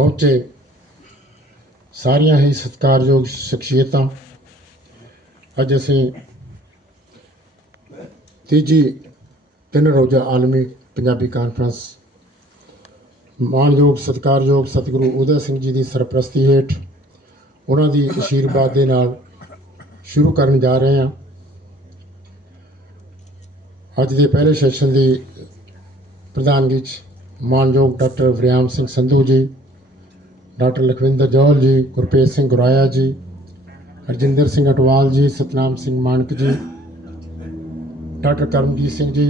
पहुँचे सारिया ही सत्कारयोग शख्सियत अज असी तीजी 3 रोज़ा आलमी पंजाबी कानफ्रेंस मानयोग सत्कारयोग सतगुरु उदय सिंह जी की सरप्रस्ती हेठ उन्हों की आशीर्वाद के नाल शुरू करन जा रहे हैं। अज के पहले सैशन की प्रधानगी मानयोग डॉक्टर वरियाम सिंह संधू जी, डॉक्टर लखविंदर जौहल जी, गुरपेज सिंह गुराया जी, हरजिंदर सिंह अटवाल जी, सतनाम सिंह मानक जी, डॉक्टर करमजीत सिंह जी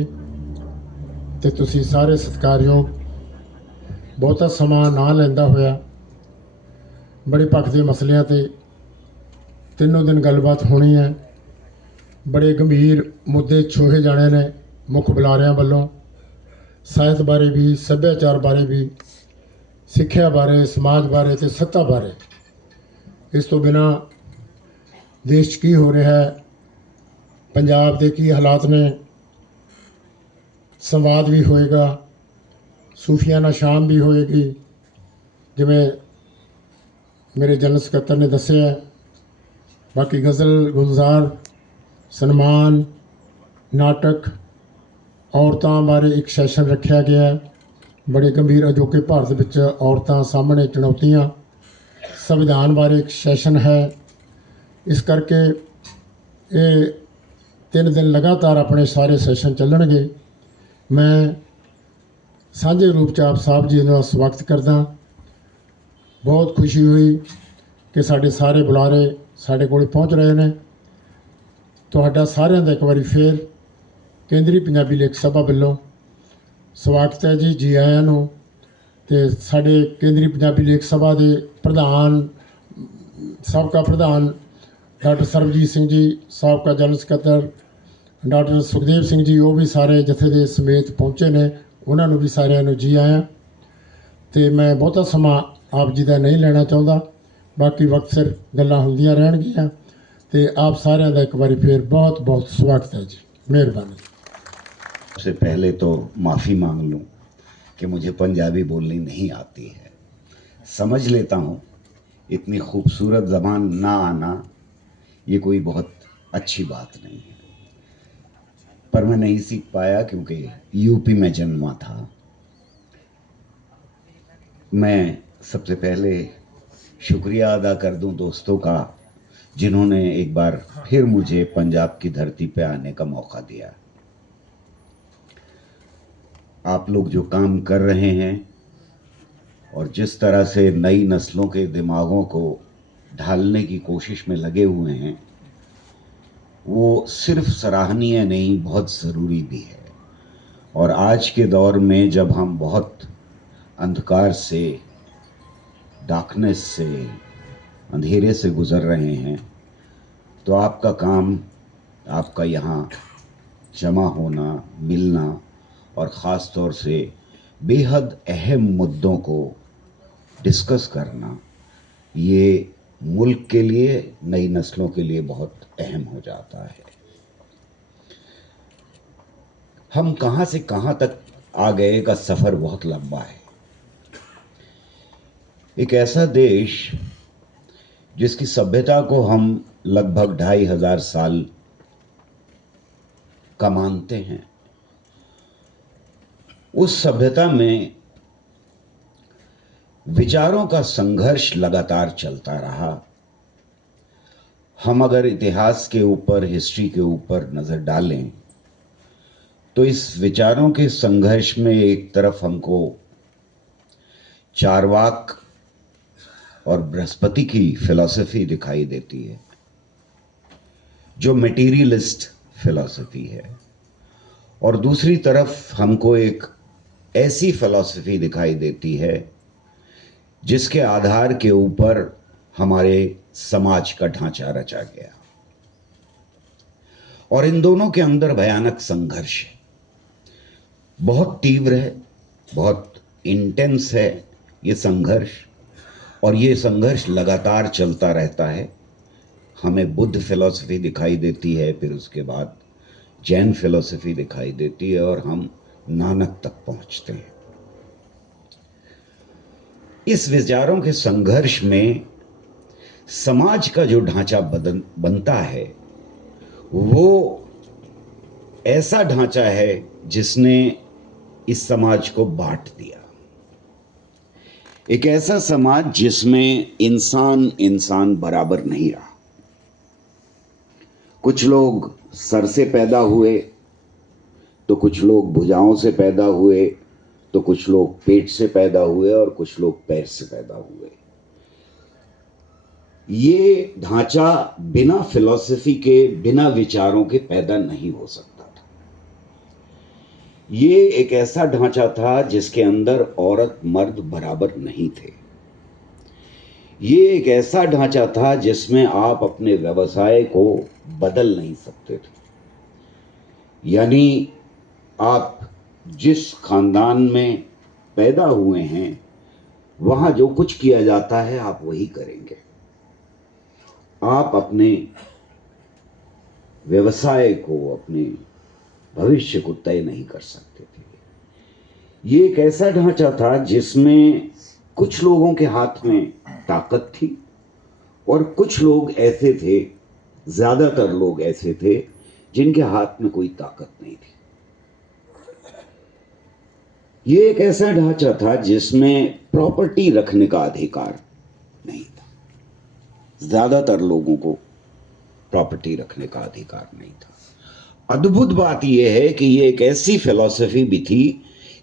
ते तुसी सारे सत्कारयोग बहुता समा ना लैंदा होया बड़े भखदे मसलियां ते तीनों दिन गलबात होनी है। बड़े गंभीर मुद्दे छुए जाने ने मुख बुलारियां वालों, साहित्य बारे भी, सभ्याचार बारे भी, सिक्ख्या बारे, समाज बारे ते सत्ता बारे। इस तो बिना देश की हो रहा है, पंजाब के की हालात ने, संवाद भी होएगा, सूफियाना शाम भी होएगी। जिमें मेरे जनरल सकत्तर ने दसिया, बाकी गज़ल गुलजार सन्मान नाटक औरतों बारे एक सैशन रखा गया है। बड़े गंभीर अजोके भारत विच औरतां सामने चुनौतियां, संविधान बारे एक सैशन है। इस करके ये 3 दिन लगातार अपने सारे सैशन चलणगे। मैं साझे रूप च आप साहब जी का स्वागत करदा। बहुत खुशी हुई कि साढ़े सारे बुलारे साढ़े कोल पहुँच रहे हैं। तुहाडा सारिਆਂ ਦਾ एक बार फिर केंद्रीय पंजाबी लेख सभा वालों स्वागत है जी, जी आयां नूं। ते साढ़े केंद्रीय पंजाबी लेख सभा के प्रधान सबका प्रधान डॉक्टर सरबजीत सिंह जी, सबका जनरल सकत्तर डॉक्टर सुखदेव सिंह जी, वो भी सारे जथे के समेत पहुँचे ने, उन्होंने भी सारिਆਂ नूं जी आया। तो मैं बहुता समा आप जी का नहीं लेना चाहता, बाकी वक्त सिर गल्लां हुंदियां रहणगियां। तो आप सारिਆਂ का एक बार फिर बहुत बहुत स्वागत है जी, मेहरबानी। सबसे पहले तो माफ़ी मांग लूँ कि मुझे पंजाबी बोलनी नहीं आती है। समझ लेता हूँ इतनी खूबसूरत ज़बान ना आना ये कोई बहुत अच्छी बात नहीं है, पर मैं नहीं सीख पाया क्योंकि यूपी में जन्मा था। मैं सबसे पहले शुक्रिया अदा कर दूं दोस्तों का, जिन्होंने एक बार फिर मुझे पंजाब की धरती पे आने का मौका दिया। आप लोग जो काम कर रहे हैं और जिस तरह से नई नस्लों के दिमागों को ढालने की कोशिश में लगे हुए हैं, वो सिर्फ सराहनीय नहीं, बहुत ज़रूरी भी है। और आज के दौर में जब हम बहुत अंधकार से, डार्कनेस से, अंधेरे से गुज़र रहे हैं, तो आपका काम, आपका यहाँ जमा होना, मिलना और ख़ास तौर से बेहद अहम मुद्दों को डिस्कस करना, ये मुल्क के लिए, नई नस्लों के लिए बहुत अहम हो जाता है। हम कहाँ से कहाँ तक आ गए का सफ़र बहुत लंबा है। एक ऐसा देश जिसकी सभ्यता को हम लगभग 2500 साल का मानते हैं, उस सभ्यता में विचारों का संघर्ष लगातार चलता रहा। हम अगर इतिहास के ऊपर, हिस्ट्री के ऊपर नज़र डालें तो इस विचारों के संघर्ष में एक तरफ हमको चारवाक और बृहस्पति की फिलॉसफी दिखाई देती है, जो मटेरियलिस्ट फिलॉसफी है, और दूसरी तरफ हमको एक ऐसी फिलॉसफी दिखाई देती है जिसके आधार के ऊपर हमारे समाज का ढांचा रचा गया। और इन दोनों के अंदर भयानक संघर्ष है, बहुत तीव्र है, बहुत इंटेंस है ये संघर्ष, और ये संघर्ष लगातार चलता रहता है। हमें बुद्ध फिलॉसफी दिखाई देती है, फिर उसके बाद जैन फिलॉसफी दिखाई देती है, और हम नानक तक पहुंचते हैं। इस विचारों के संघर्ष में समाज का जो ढांचा बनता है वो ऐसा ढांचा है जिसने इस समाज को बांट दिया। एक ऐसा समाज जिसमें इंसान इंसान बराबर नहीं रहा। कुछ लोग सर से पैदा हुए तो कुछ लोग भुजाओं से पैदा हुए, तो कुछ लोग पेट से पैदा हुए और कुछ लोग पैर से पैदा हुए। ये ढांचा बिना फिलॉसफी के, बिना विचारों के पैदा नहीं हो सकता था। ये एक ऐसा ढांचा था जिसके अंदर औरत मर्द बराबर नहीं थे। ये एक ऐसा ढांचा था जिसमें आप अपने व्यवसाय को बदल नहीं सकते थे। यानी आप जिस खानदान में पैदा हुए हैं वहां जो कुछ किया जाता है आप वही करेंगे। आप अपने व्यवसाय को, अपने भविष्य को तय नहीं कर सकते थे। ये एक ऐसा ढांचा था जिसमें कुछ लोगों के हाथ में ताकत थी और कुछ लोग ऐसे थे, ज्यादातर लोग ऐसे थे जिनके हाथ में कोई ताकत नहीं थी। ये एक ऐसा ढांचा था जिसमें प्रॉपर्टी रखने का अधिकार नहीं था। ज्यादातर लोगों को प्रॉपर्टी रखने का अधिकार नहीं था। अद्भुत बात यह है कि ये एक ऐसी फिलॉसफी भी थी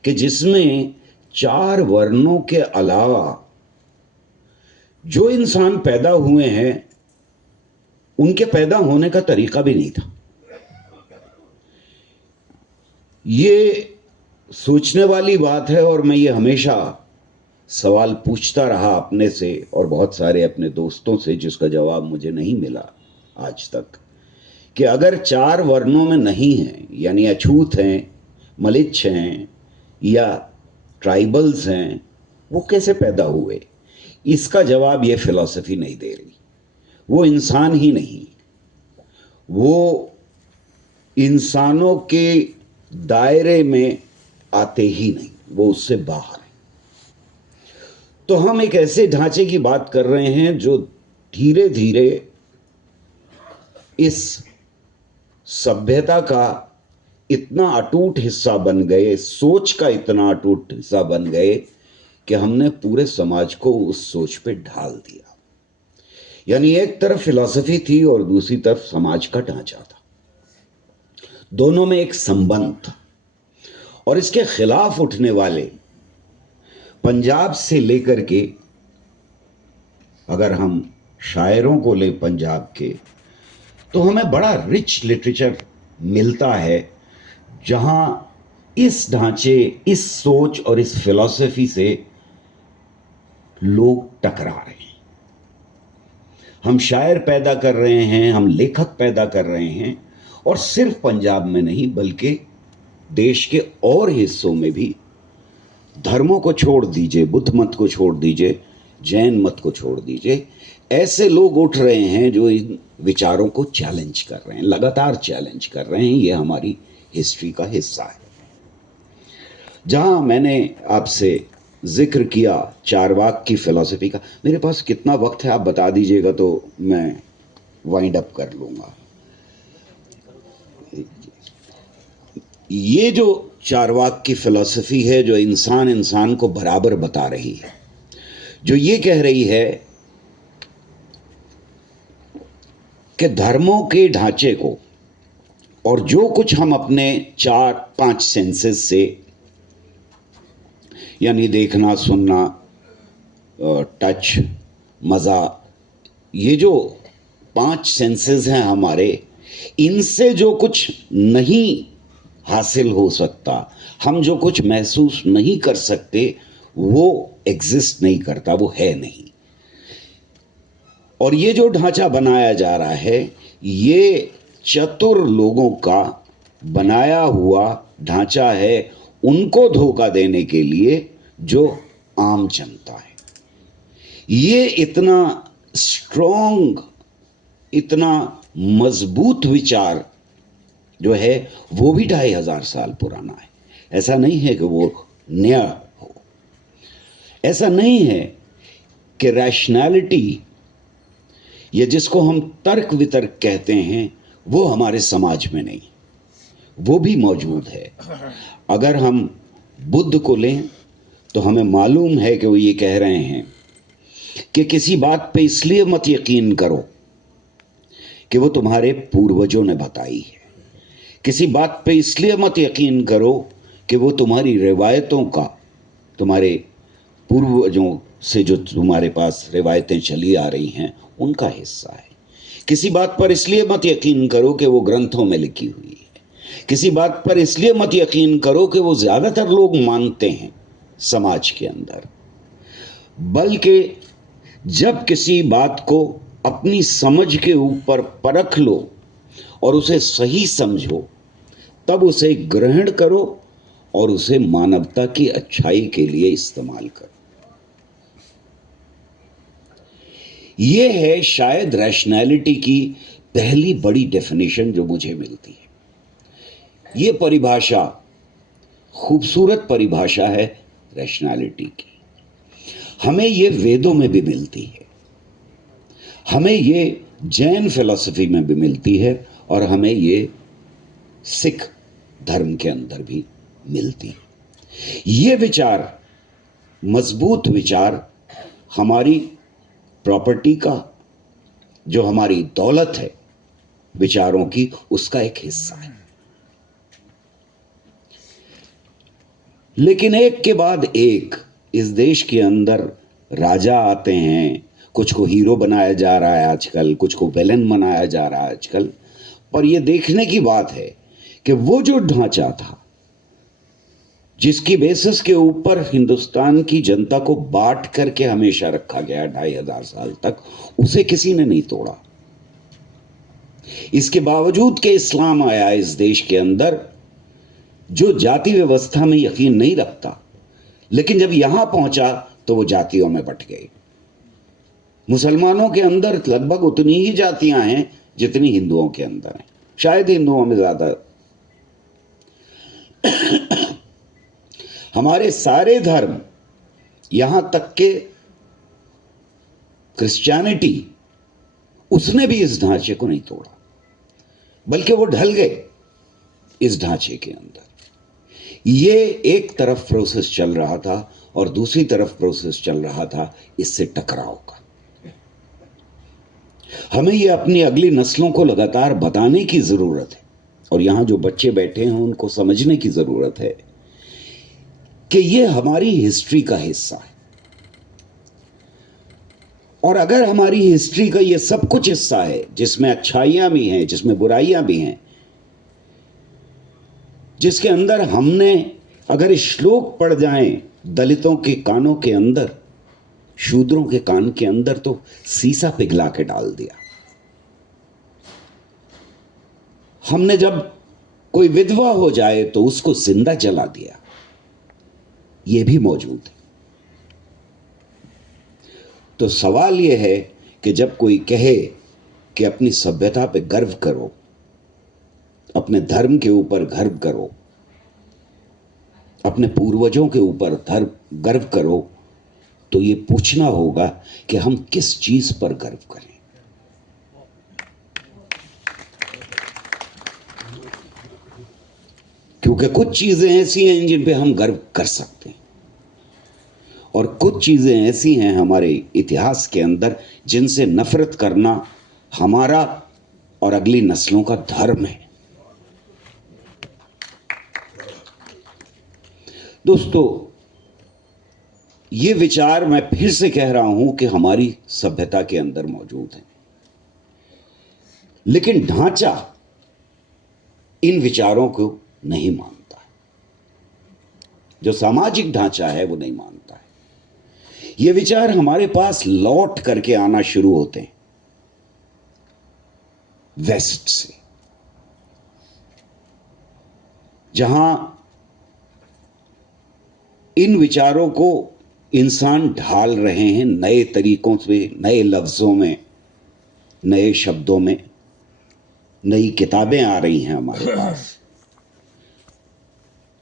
कि जिसमें 4 वर्णों के अलावा जो इंसान पैदा हुए हैं उनके पैदा होने का तरीका भी नहीं था। ये सोचने वाली बात है और मैं ये हमेशा सवाल पूछता रहा अपने से और बहुत सारे अपने दोस्तों से, जिसका जवाब मुझे नहीं मिला आज तक, कि अगर 4 वर्णों में नहीं हैं, यानी अछूत हैं, मलिच्छ हैं या ट्राइबल्स हैं, वो कैसे पैदा हुए? इसका जवाब ये फिलॉसफी नहीं दे रही। वो इंसान ही नहीं, वो इंसानों के दायरे में आते ही नहीं, वो उससे बाहर है। तो हम एक ऐसे ढांचे की बात कर रहे हैं जो धीरे धीरे इस सभ्यता का इतना अटूट हिस्सा बन गए, सोच का इतना अटूट हिस्सा बन गए कि हमने पूरे समाज को उस सोच पे ढाल दिया। यानी एक तरफ फिलॉसफी थी और दूसरी तरफ समाज का ढांचा था। दोनों में एक संबंध था और इसके खिलाफ उठने वाले पंजाब से लेकर के, अगर हम शायरों को लें पंजाब के, तो हमें बड़ा रिच लिटरेचर मिलता है जहां इस ढांचे, इस सोच और इस फिलॉसफी से लोग टकरा रहे हैं। हम शायर पैदा कर रहे हैं, हम लेखक पैदा कर रहे हैं, और सिर्फ पंजाब में नहीं बल्कि देश के और हिस्सों में भी। धर्मों को छोड़ दीजिए, बुद्ध मत को छोड़ दीजिए, जैन मत को छोड़ दीजिए, ऐसे लोग उठ रहे हैं जो इन विचारों को चैलेंज कर रहे हैं, लगातार चैलेंज कर रहे हैं। ये हमारी हिस्ट्री का हिस्सा है। जहां मैंने आपसे जिक्र किया चारवाक की फिलॉसफी का, मेरे पास कितना वक्त है आप बता दीजिएगा तो मैं वाइंड अप कर लूंगा। ये जो चारवाक की फिलॉसफी है जो इंसान इंसान को बराबर बता रही है, जो ये कह रही है कि धर्मों के ढांचे को और जो कुछ हम अपने 4-5 सेंसेस से, यानी देखना, सुनना, टच, मज़ा, ये जो 5 सेंसेस हैं हमारे, इनसे जो कुछ नहीं हासिल हो सकता, हम जो कुछ महसूस नहीं कर सकते, वो एग्जिस्ट नहीं करता, वो है नहीं। और ये जो ढांचा बनाया जा रहा है, ये चतुर लोगों का बनाया हुआ ढांचा है, उनको धोखा देने के लिए जो आम जनता है। ये इतना स्ट्रॉन्ग, इतना मजबूत विचार जो है वो भी 2500 साल पुराना है। ऐसा नहीं है कि वो नया हो। ऐसा नहीं है कि रैशनैलिटी, ये जिसको हम तर्क वितर्क कहते हैं, वो हमारे समाज में नहीं, वो भी मौजूद है। अगर हम बुद्ध को लें तो हमें मालूम है कि वो ये कह रहे हैं कि किसी बात पे इसलिए मत यकीन करो कि वो तुम्हारे पूर्वजों ने बताई है, किसी बात पे इसलिए मत यकीन करो कि वो तुम्हारी रिवायतों का, तुम्हारे पूर्वजों से जो तुम्हारे पास रिवायतें चली आ रही हैं उनका हिस्सा है। किसी बात पर इसलिए मत यकीन करो कि वो ग्रंथों में लिखी हुई है, किसी बात पर इसलिए मत यकीन करो कि वो ज़्यादातर लोग मानते हैं समाज के अंदर, बल्कि जब किसी बात को अपनी समझ के ऊपर परख लो और उसे सही समझो, तब उसे ग्रहण करो और उसे मानवता की अच्छाई के लिए इस्तेमाल करो। ये है शायद रैशनैलिटी की पहली बड़ी डेफिनेशन जो मुझे मिलती है। ये परिभाषा खूबसूरत परिभाषा है रैशनैलिटी की। हमें ये वेदों में भी मिलती है, हमें ये जैन फिलॉसफी में भी मिलती है, और हमें ये सिख धर्म के अंदर भी मिलती है। ये विचार, मजबूत विचार, हमारी प्रॉपर्टी का, जो हमारी दौलत है विचारों की, उसका एक हिस्सा है। लेकिन एक के बाद एक इस देश के अंदर राजा आते हैं, कुछ को हीरो बनाया जा रहा है आजकल, कुछ को विलेन बनाया जा रहा है आजकल। पर यह देखने की बात है कि वो जो ढांचा था जिसकी बेसिस के ऊपर हिंदुस्तान की जनता को बांट करके हमेशा रखा गया 2500 साल तक, उसे किसी ने नहीं तोड़ा। इसके बावजूद कि इस्लाम आया इस देश के अंदर, जो जाति व्यवस्था में यकीन नहीं रखता, लेकिन जब यहां पहुंचा तो वो जातियों में बंट गए। मुसलमानों के अंदर लगभग उतनी ही जातियां हैं जितनी हिंदुओं के अंदर हैं, शायद हिंदुओं में ज्यादा। हमारे सारे धर्म, यहां तक के क्रिश्चियनिटी, उसने भी इस ढांचे को नहीं तोड़ा, बल्कि वो ढल गए इस ढांचे के अंदर। ये एक तरफ प्रोसेस चल रहा था और दूसरी तरफ प्रोसेस चल रहा था इससे टकराव का। हमें ये अपनी अगली नस्लों को लगातार बताने की जरूरत है, और यहां जो बच्चे बैठे हैं उनको समझने की जरूरत है कि ये हमारी हिस्ट्री का हिस्सा है। और अगर हमारी हिस्ट्री का ये सब कुछ हिस्सा है, जिसमें अच्छाइयां भी हैं, जिसमें बुराइयां भी हैं, जिसके अंदर हमने अगर श्लोक पढ़ जाएं दलितों के कानों के अंदर, शूद्रों के कान के अंदर, तो सीसा पिघला के डाल दिया। हमने जब कोई विधवा हो जाए तो उसको जिंदा जला दिया, यह भी मौजूद है। तो सवाल यह है कि जब कोई कहे कि अपनी सभ्यता पे गर्व करो, अपने धर्म के ऊपर गर्व करो, अपने पूर्वजों के ऊपर गर्व करो, तो ये पूछना होगा कि हम किस चीज पर गर्व करें। क्योंकि कुछ चीजें ऐसी हैं जिन पे हम गर्व कर सकते हैं, और कुछ चीजें ऐसी हैं हमारे इतिहास के अंदर जिनसे नफरत करना हमारा और अगली नस्लों का धर्म है। दोस्तों, ये विचार मैं फिर से कह रहा हूं कि हमारी सभ्यता के अंदर मौजूद है, लेकिन ढांचा इन विचारों को नहीं मानता है। जो सामाजिक ढांचा है वो नहीं मानता है। ये विचार हमारे पास लौट करके आना शुरू होते हैं वेस्ट से, जहां इन विचारों को इंसान ढाल रहे हैं नए तरीकों से, नए लफ्जों में, नए शब्दों में। नई किताबें आ रही हैं हमारे पास,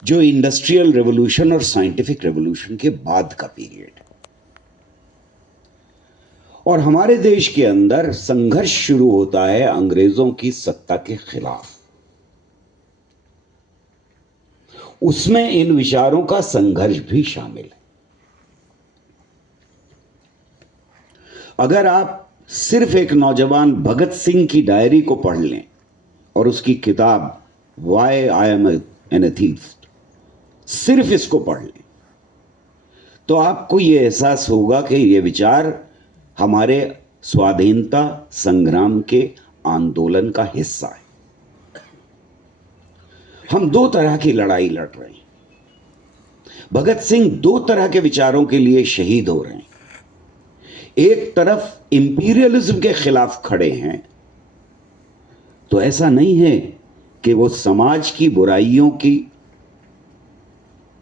जो इंडस्ट्रियल रेवोल्यूशन और साइंटिफिक रेवोल्यूशन के बाद का पीरियड है। और हमारे देश के अंदर संघर्ष शुरू होता है अंग्रेजों की सत्ता के खिलाफ। उसमें इन विचारों का संघर्ष भी शामिल है। अगर आप सिर्फ एक नौजवान भगत सिंह की डायरी को पढ़ लें और उसकी किताब why I am an atheist, सिर्फ इसको पढ़ लें, तो आपको यह एहसास होगा कि ये विचार हमारे स्वाधीनता संग्राम के आंदोलन का हिस्सा है। हम दो तरह की लड़ाई लड़ रहे हैं। भगत सिंह दो तरह के विचारों के लिए शहीद हो रहे हैं। एक तरफ इंपीरियलिज्म के खिलाफ खड़े हैं, तो ऐसा नहीं है कि वो समाज की बुराइयों की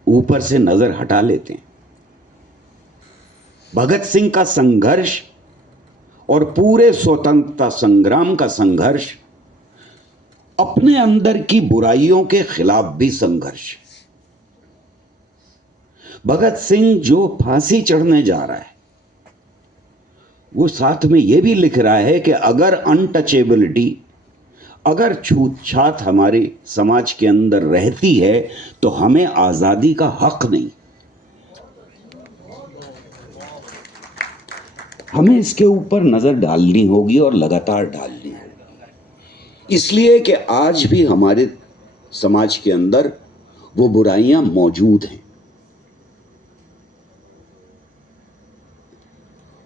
ऊपर से नजर हटा लेते हैं। भगत सिंह का संघर्ष और पूरे स्वतंत्रता संग्राम का संघर्ष अपने अंदर की बुराइयों के खिलाफ भी संघर्ष। भगत सिंह जो फांसी चढ़ने जा रहा है, वो साथ में यह भी लिख रहा है कि अगर अनटचेबिलिटी, अगर छूतछात हमारे समाज के अंदर रहती है तो हमें आजादी का हक नहीं। हमें इसके ऊपर नजर डालनी होगी और लगातार डालनी होगी, इसलिए कि आज भी हमारे समाज के अंदर वो बुराइयां मौजूद हैं।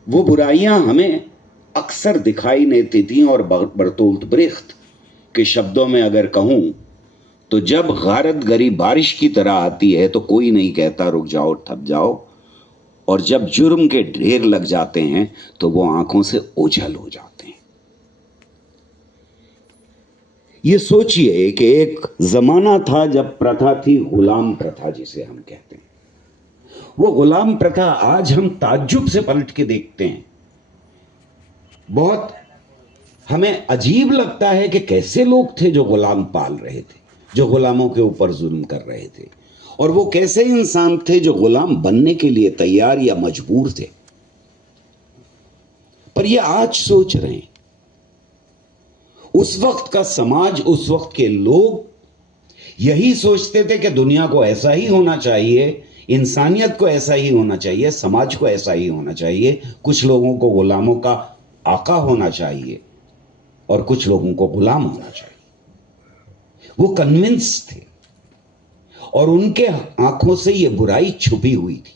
वो बुराइयां हमें अक्सर दिखाई नहीं देती और बर्तोल्ट ब्रेख्त के शब्दों में अगर कहूं तो जब गारत गरी बारिश की तरह आती है तो कोई नहीं कहता रुक जाओ थक जाओ, और जब जुर्म के ढेर लग जाते हैं तो वो आंखों से ओझल हो जाते हैं। ये सोचिए कि एक जमाना था जब प्रथा थी गुलाम प्रथा, जिसे हम कहते हैं। वो गुलाम प्रथा आज हम ताज्जुब से पलट के देखते हैं। बहुत हमें अजीब लगता है कि कैसे लोग थे जो गुलाम पाल रहे थे, जो गुलामों के ऊपर जुल्म कर रहे थे, और वो कैसे इंसान थे जो गुलाम बनने के लिए तैयार या मजबूर थे। पर ये आज सोच रहे हैं। उस वक्त का समाज, उस वक्त के लोग यही सोचते थे कि दुनिया को ऐसा ही होना चाहिए, इंसानियत को ऐसा ही होना चाहिए, समाज को ऐसा ही होना चाहिए। कुछ लोगों को गुलामों का आका होना चाहिए और कुछ लोगों को गुलाम होना चाहिए। वो कन्विंस थे और उनके आंखों से ये बुराई छुपी हुई थी।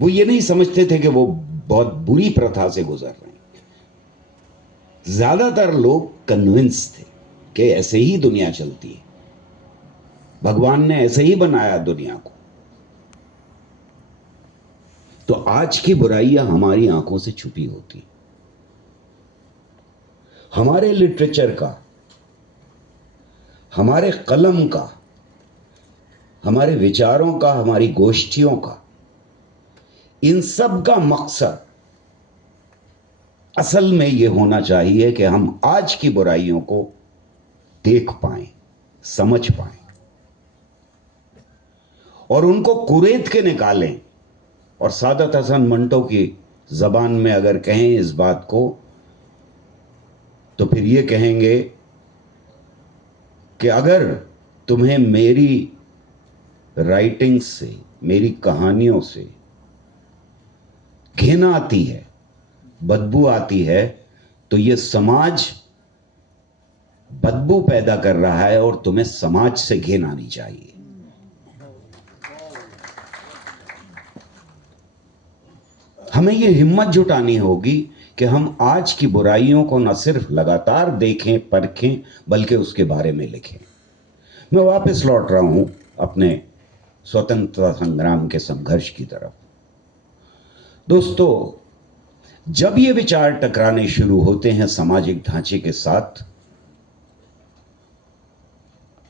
वो ये नहीं समझते थे कि वो बहुत बुरी प्रथा से गुजर रहे हैं। ज्यादातर लोग कन्विंस थे कि ऐसे ही दुनिया चलती है, भगवान ने ऐसे ही बनाया दुनिया को। तो आज की बुराइयां हमारी आंखों से छुपी होती। हमारे लिटरेचर का, हमारे कलम का, हमारे विचारों का, हमारी गोष्ठियों का, इन सब का मकसद असल में यह होना चाहिए कि हम आज की बुराइयों को देख पाएं, समझ पाएं और उनको कुरेद के निकालें। और सादत हसन मंटो की जबान में अगर कहें इस बात को तो फिर ये कहेंगे कि अगर तुम्हें मेरी राइटिंग्स से, मेरी कहानियों से घिन आती है, बदबू आती है, तो ये समाज बदबू पैदा कर रहा है और तुम्हें समाज से घिन आनी चाहिए। हमें यह हिम्मत जुटानी होगी कि हम आज की बुराइयों को न सिर्फ लगातार देखें, परखें, बल्कि उसके बारे में लिखें। मैं वापस लौट रहा हूं अपने स्वतंत्रता संग्राम के संघर्ष की तरफ। दोस्तों, जब ये विचार टकराने शुरू होते हैं सामाजिक ढांचे के साथ,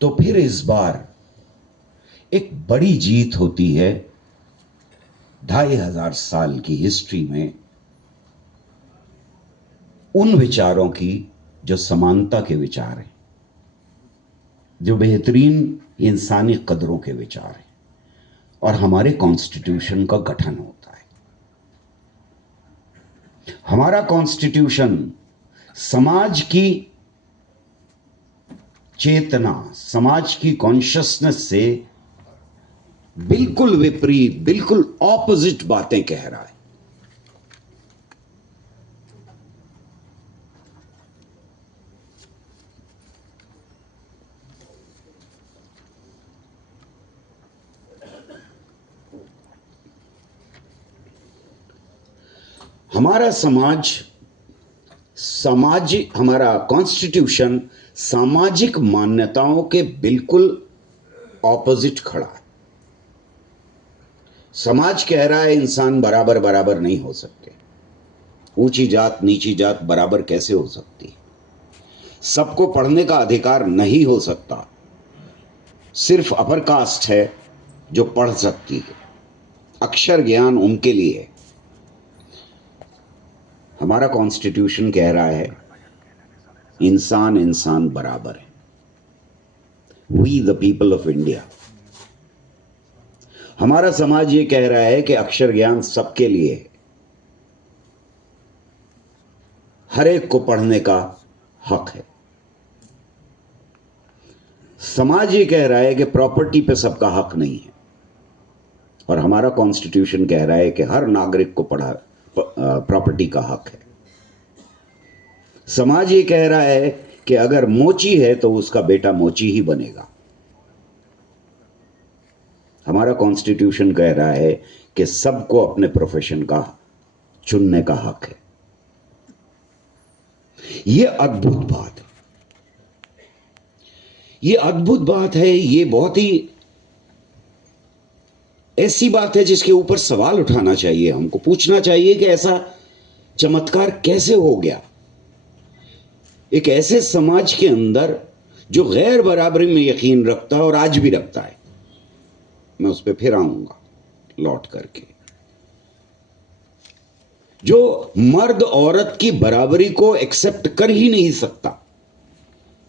तो फिर इस बार एक बड़ी जीत होती है 2500 साल की हिस्ट्री में उन विचारों की जो समानता के विचार हैं, जो बेहतरीन इंसानी कदरों के विचार हैं, और हमारे कॉन्स्टिट्यूशन का गठन होता है। हमारा कॉन्स्टिट्यूशन समाज की चेतना, समाज की कॉन्शियसनेस से बिल्कुल विपरीत, बिल्कुल ऑपोजिट बातें कह रहा है। हमारा हमारा कॉन्स्टिट्यूशन सामाजिक मान्यताओं के बिल्कुल ऑपोजिट खड़ा है। समाज कह रहा है इंसान बराबर बराबर नहीं हो सकते, ऊंची जात नीची जात बराबर कैसे हो सकती है, सबको पढ़ने का अधिकार नहीं हो सकता, सिर्फ अपर कास्ट है जो पढ़ सकती है, अक्षर ज्ञान उनके लिए है। हमारा कॉन्स्टिट्यूशन कह रहा है इंसान इंसान बराबर है। We the people of India, हमारा समाज ये कह रहा है कि अक्षर ज्ञान सबके लिए है, हर एक को पढ़ने का हक है। समाज ये कह रहा है कि प्रॉपर्टी पे सबका हक नहीं है, और हमारा कॉन्स्टिट्यूशन कह रहा है कि हर नागरिक को प्रॉपर्टी का हक है। समाज ये कह रहा है कि अगर मोची है तो उसका बेटा मोची ही बनेगा। हमारा कॉन्स्टिट्यूशन कह रहा है कि सबको अपने प्रोफेशन का चुनने का हक है। यह अद्भुत बात है, यह अद्भुत बात है। यह बहुत ही ऐसी बात है जिसके ऊपर सवाल उठाना चाहिए, हमको पूछना चाहिए कि ऐसा चमत्कार कैसे हो गया। एक ऐसे समाज के अंदर जो गैर बराबरी में यकीन रखता है और आज भी रखता है, मैं उस पर फिर आऊंगा लौट करके, जो मर्द औरत की बराबरी को एक्सेप्ट कर ही नहीं सकता।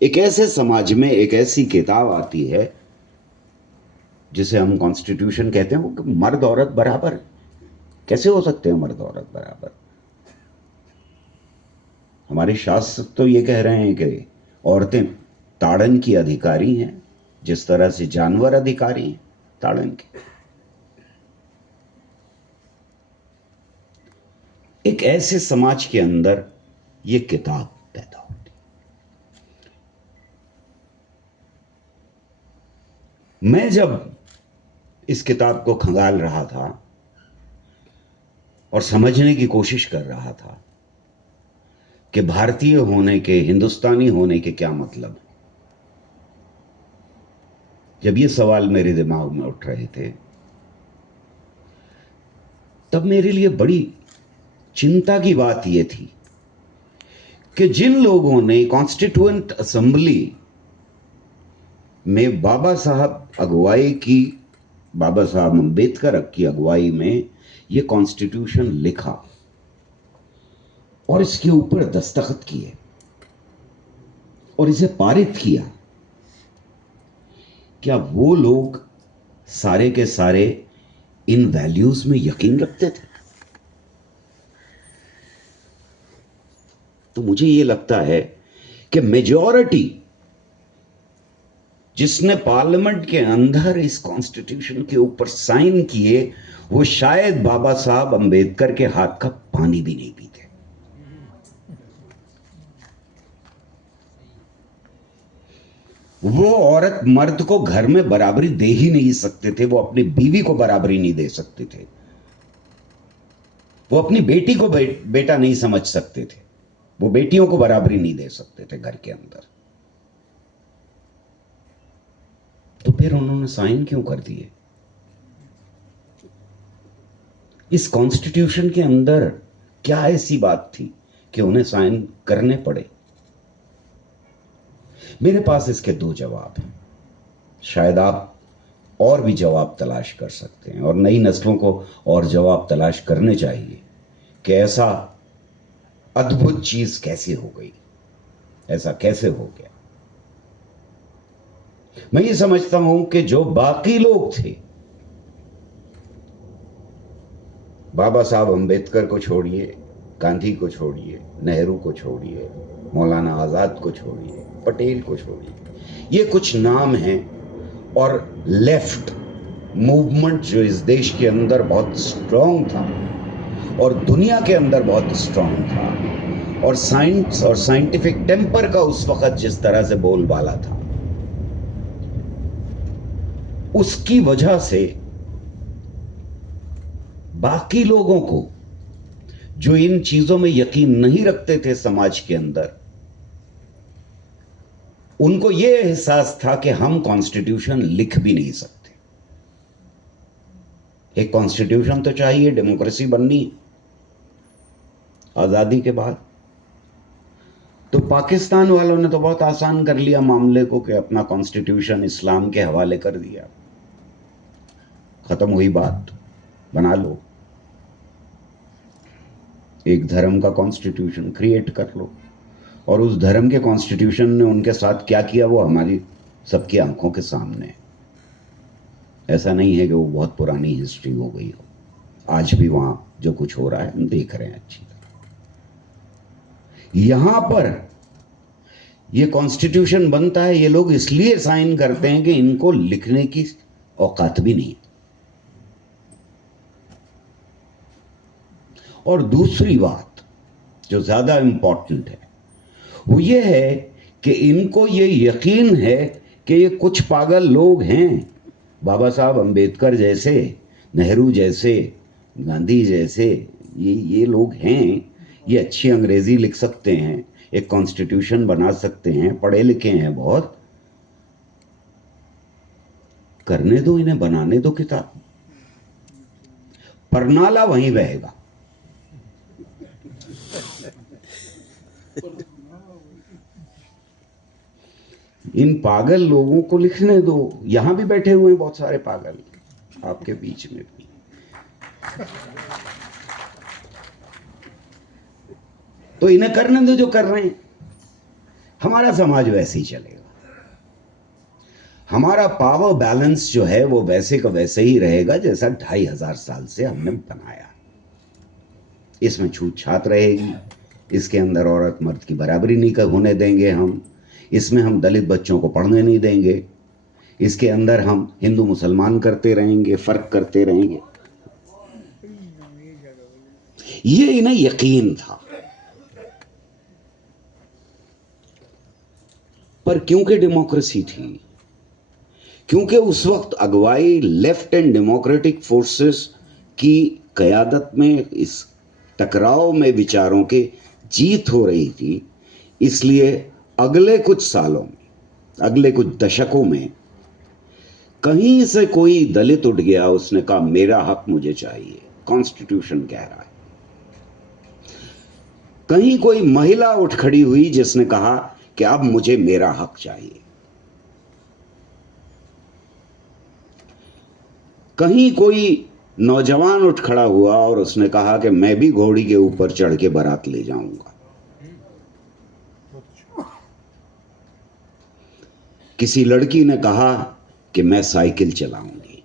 एक ऐसे समाज में एक ऐसी किताब आती है जिसे हम कॉन्स्टिट्यूशन कहते हैं, वो कि मर्द औरत बराबर कैसे हो सकते हैं, मर्द औरत बराबर। हमारे शास्त्र तो ये कह रहे हैं कि औरतें ताड़न की अधिकारी हैं, जिस तरह से जानवर अधिकारी हैं ताड़न के। एक ऐसे समाज के अंदर ये किताब पैदा होती। मैं जब इस किताब को खंगाल रहा था और समझने की कोशिश कर रहा था कि भारतीय होने के, हिंदुस्तानी होने के क्या मतलब है, जब ये सवाल मेरे दिमाग में उठ रहे थे, तब मेरे लिए बड़ी चिंता की बात यह थी कि जिन लोगों ने कॉन्स्टिट्यूएंट असेंबली में बाबा साहब अंबेडकर की अगुवाई में यह कॉन्स्टिट्यूशन लिखा और इसके ऊपर दस्तखत किए और इसे पारित किया, क्या वो लोग सारे के सारे इन वैल्यूज में यकीन रखते थे? तो मुझे यह लगता है कि मेजॉरिटी जिसने पार्लियामेंट के अंदर इस कॉन्स्टिट्यूशन के ऊपर साइन किए, वो शायद बाबा साहब अंबेडकर के हाथ का पानी भी नहीं पीते। वो औरत मर्द को घर में बराबरी दे ही नहीं सकते थे, वो अपनी बीवी को बराबरी नहीं दे सकते थे, वो अपनी बेटी को बेटा नहीं समझ सकते थे, वो बेटियों को बराबरी नहीं दे सकते थे घर के अंदर। तो फिर उन्होंने साइन क्यों कर दिए? इस कॉन्स्टिट्यूशन के अंदर क्या ऐसी बात थी कि उन्हें साइन करने पड़े? मेरे पास इसके दो जवाब हैं। शायद आप और भी जवाब तलाश कर सकते हैं और नई नस्लों को और जवाब तलाश करने चाहिए कि ऐसा अद्भुत चीज कैसे हो गई, ऐसा कैसे हो गया। मैं ये समझता हूं कि जो बाकी लोग थे, बाबा साहब अंबेडकर को छोड़िए, गांधी को छोड़िए, नेहरू को छोड़िए, मौलाना आज़ाद को छोड़िए, पटेल को छोड़िए, ये कुछ नाम हैं। और लेफ्ट मूवमेंट जो इस देश के अंदर बहुत स्ट्रांग था और दुनिया के अंदर बहुत स्ट्रांग था, और साइंस और साइंटिफिक टेम्पर का उस वक्त जिस तरह से बोलबाला था, उसकी वजह से बाकी लोगों को जो इन चीजों में यकीन नहीं रखते थे समाज के अंदर, उनको यह एहसास था कि हम कॉन्स्टिट्यूशन लिख भी नहीं सकते। एक कॉन्स्टिट्यूशन तो चाहिए, डेमोक्रेसी बननी है आजादी के बाद। तो पाकिस्तान वालों ने तो बहुत आसान कर लिया मामले को कि अपना कॉन्स्टिट्यूशन इस्लाम के हवाले कर दिया, खत्म हुई बात, बना लो एक धर्म का कॉन्स्टिट्यूशन क्रिएट कर लो। और उस धर्म के कॉन्स्टिट्यूशन ने उनके साथ क्या किया वो हमारी सबकी आंखों के सामने है। ऐसा नहीं है कि वो बहुत पुरानी हिस्ट्री हो गई हो, आज भी वहां जो कुछ हो रहा है हम देख रहे हैं अच्छी तरह। यहां पर ये कॉन्स्टिट्यूशन बनता है, ये लोग इसलिए साइन करते हैं कि इनको लिखने की औकात भी नहीं। और दूसरी बात जो ज्यादा इंपॉर्टेंट है वो ये है कि इनको ये यकीन है कि ये कुछ पागल लोग हैं, बाबा साहब अंबेडकर जैसे, नेहरू जैसे, गांधी जैसे, ये लोग हैं, ये अच्छी अंग्रेजी लिख सकते हैं, एक कॉन्स्टिट्यूशन बना सकते हैं, पढ़े लिखे हैं बहुत, करने दो इन्हें, बनाने दो किताब, परनाला वहीं बहेगा। इन पागल लोगों को लिखने दो। यहां भी बैठे हुए हैं बहुत सारे पागल, आपके बीच में भी। तो इन्हें करने दो जो कर रहे हैं, हमारा समाज वैसे ही चलेगा, हमारा पावर बैलेंस जो है वो वैसे का वैसे ही रहेगा जैसा 2500 साल से हमने बनाया। इसमें छूत छात रहेगी, इसके अंदर औरत मर्द की बराबरी नहीं होने देंगे हम, इसमें हम दलित बच्चों को पढ़ने नहीं देंगे, इसके अंदर हम हिंदू मुसलमान करते रहेंगे, फर्क करते रहेंगे। ये इन्हें यकीन था, पर क्योंकि डेमोक्रेसी थी, क्योंकि उस वक्त अगुवाई लेफ्ट एंड डेमोक्रेटिक फोर्सेस की क़यादत में इस टकराव में विचारों के जीत हो रही थी, इसलिए अगले कुछ सालों में, अगले कुछ दशकों में कहीं से कोई दलित उठ गया, उसने कहा मेरा हक मुझे चाहिए, कॉन्स्टिट्यूशन कह रहा है। कहीं कोई महिला उठ खड़ी हुई जिसने कहा कि अब मुझे मेरा हक चाहिए। कहीं कोई नौजवान उठ खड़ा हुआ और उसने कहा कि मैं भी घोड़ी के ऊपर चढ़ के बारात ले जाऊंगा। किसी लड़की ने कहा कि मैं साइकिल चलाऊंगी,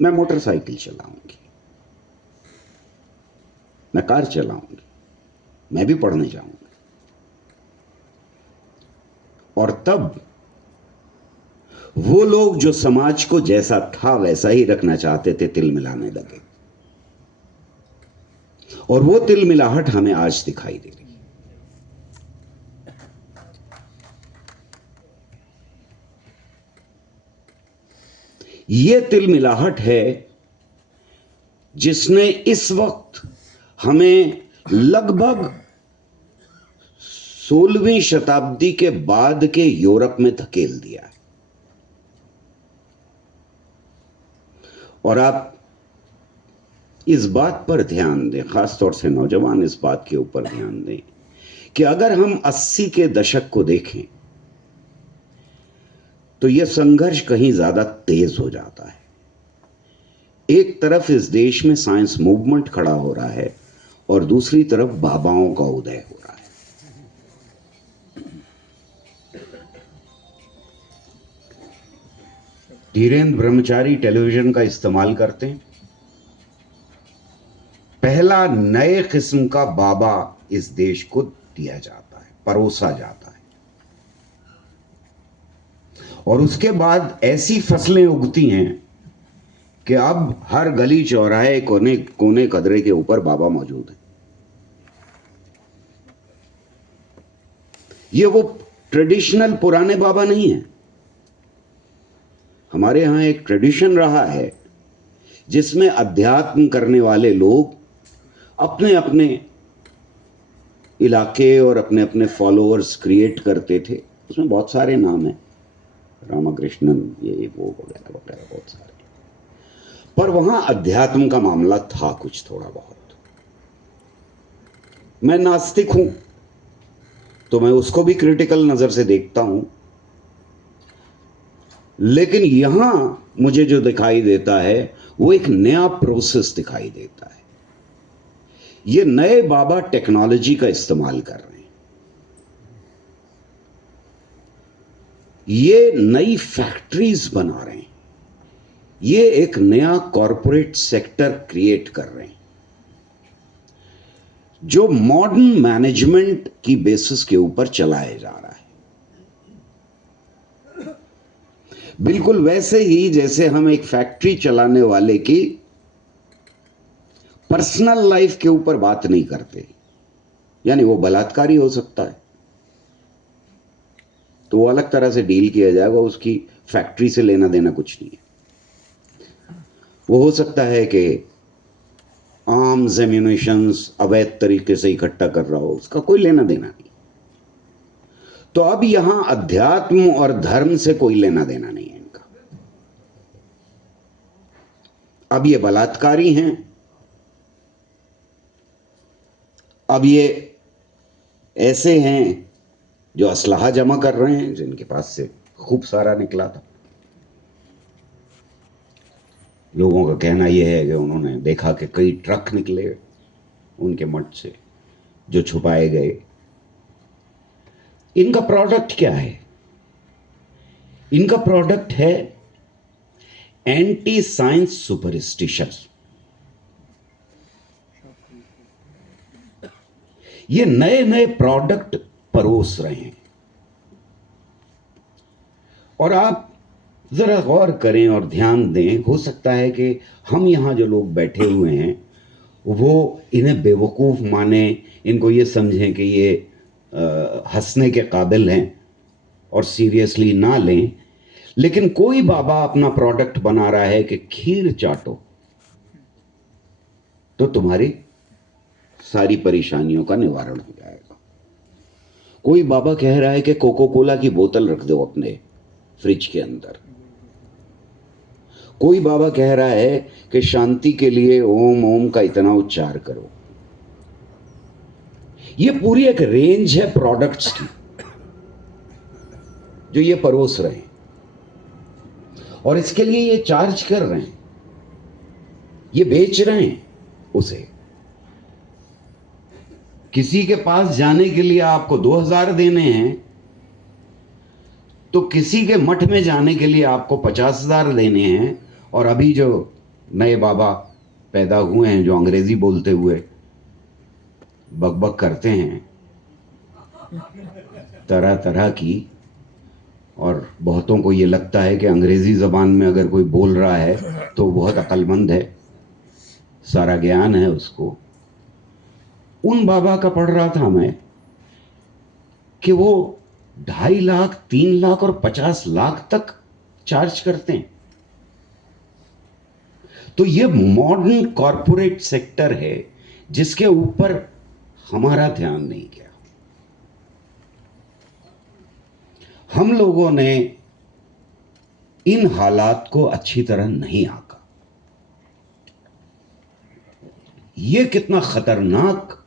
मैं मोटरसाइकिल चलाऊंगी, मैं कार चलाऊंगी, मैं भी पढ़ने जाऊंगी। और तब वो लोग जो समाज को जैसा था वैसा ही रखना चाहते थे, तिल मिलाने लगे। और वो तिल मिलाहट हमें आज दिखाई दे रही। ये तिल मिलाहट है जिसने इस वक्त हमें लगभग 16वीं शताब्दी के बाद के यूरोप में धकेल दिया है। और आप इस बात पर ध्यान दें, खासतौर से नौजवान इस बात के ऊपर ध्यान दें कि अगर हम 80 के दशक को देखें तो यह संघर्ष कहीं ज्यादा तेज हो जाता है। एक तरफ इस देश में साइंस मूवमेंट खड़ा हो रहा है और दूसरी तरफ बाबाओं का उदय हो रहा है। धीरेन्द्र ब्रह्मचारी टेलीविजन का इस्तेमाल करते हैं, पहला नए किस्म का बाबा इस देश को दिया जाता है, परोसा जाता है, और उसके बाद ऐसी फसलें उगती हैं कि अब हर गली चौराहे कोने कोने कदरे के ऊपर बाबा मौजूद है। ये वो ट्रेडिशनल पुराने बाबा नहीं है। हमारे यहां एक ट्रेडिशन रहा है जिसमें अध्यात्म करने वाले लोग अपने अपने इलाके और अपने अपने फॉलोअर्स क्रिएट करते थे। उसमें बहुत सारे नाम हैं, रामकृष्णन, ये वो वगैरह वगैरह बहुत सारे, पर वहां अध्यात्म का मामला था कुछ थोड़ा बहुत। मैं नास्तिक हूं तो मैं उसको भी क्रिटिकल नजर से देखता हूं, लेकिन यहां मुझे जो दिखाई देता है वो एक नया प्रोसेस दिखाई देता है। ये नए बाबा टेक्नोलॉजी का इस्तेमाल कर रहे हैं, ये नई फैक्ट्रीज बना रहे हैं, ये एक नया कॉरपोरेट सेक्टर क्रिएट कर रहे हैं जो मॉडर्न मैनेजमेंट की बेसिस के ऊपर चलाया जा रहा है। बिल्कुल वैसे ही जैसे हम एक फैक्ट्री चलाने वाले की पर्सनल लाइफ के ऊपर बात नहीं करते, यानी वो बलात्कारी हो सकता है तो वो अलग तरह से डील किया जाएगा, उसकी फैक्ट्री से लेना देना कुछ नहीं है। वो हो सकता है कि आर्म्स एम्यूनिशंस अवैध तरीके से इकट्ठा कर रहा हो, उसका कोई लेना देना नहीं। तो अब यहां अध्यात्म और धर्म से कोई लेना देना नहीं है इनका। अब ये बलात्कारी हैं, अब ये ऐसे हैं जो असलहा जमा कर रहे हैं, जिनके पास से खूब सारा निकला था। लोगों का कहना यह है कि उन्होंने देखा कि कई ट्रक निकले उनके मठ से जो छुपाए गए। इनका प्रोडक्ट क्या है? इनका प्रोडक्ट है एंटी साइंस सुपरस्टिशन। ये नए नए प्रोडक्ट परोस रहे हैं, और आप जरा गौर करें और ध्यान दें। हो सकता है कि हम यहां जो लोग बैठे हुए हैं वो इन्हें बेवकूफ माने, इनको ये समझें कि ये हंसने के काबिल हैं और सीरियसली ना लें, लेकिन कोई बाबा अपना प्रोडक्ट बना रहा है कि खीर चाटो तो तुम्हारी सारी परेशानियों का निवारण हो जाएगा। कोई बाबा कह रहा है कि कोको कोला की बोतल रख दो अपने फ्रिज के अंदर। कोई बाबा कह रहा है कि शांति के लिए ओम ओम का इतना उच्चार करो। ये पूरी एक रेंज है प्रोडक्ट्स की जो ये परोस रहे हैं, और इसके लिए ये चार्ज कर रहे हैं, ये बेच रहे हैं उसे। किसी के पास जाने के लिए आपको 2000 देने हैं, तो किसी के मठ में जाने के लिए आपको 50,000 देने हैं। और अभी जो नए बाबा पैदा हुए हैं जो अंग्रेजी बोलते हुए बकबक करते हैं तरह तरह की, और बहुतों को ये लगता है कि अंग्रेजी ज़बान में अगर कोई बोल रहा है तो बहुत अक्लमंद है, सारा ज्ञान है उसको। उन बाबा का पढ़ रहा था मैं कि वो 2.5 लाख, 3 लाख और 50 लाख तक चार्ज करते हैं। तो ये मॉडर्न कॉरपोरेट सेक्टर है जिसके ऊपर हमारा ध्यान नहीं गया। हम लोगों ने इन हालात को अच्छी तरह नहीं आंका। ये कितना खतरनाक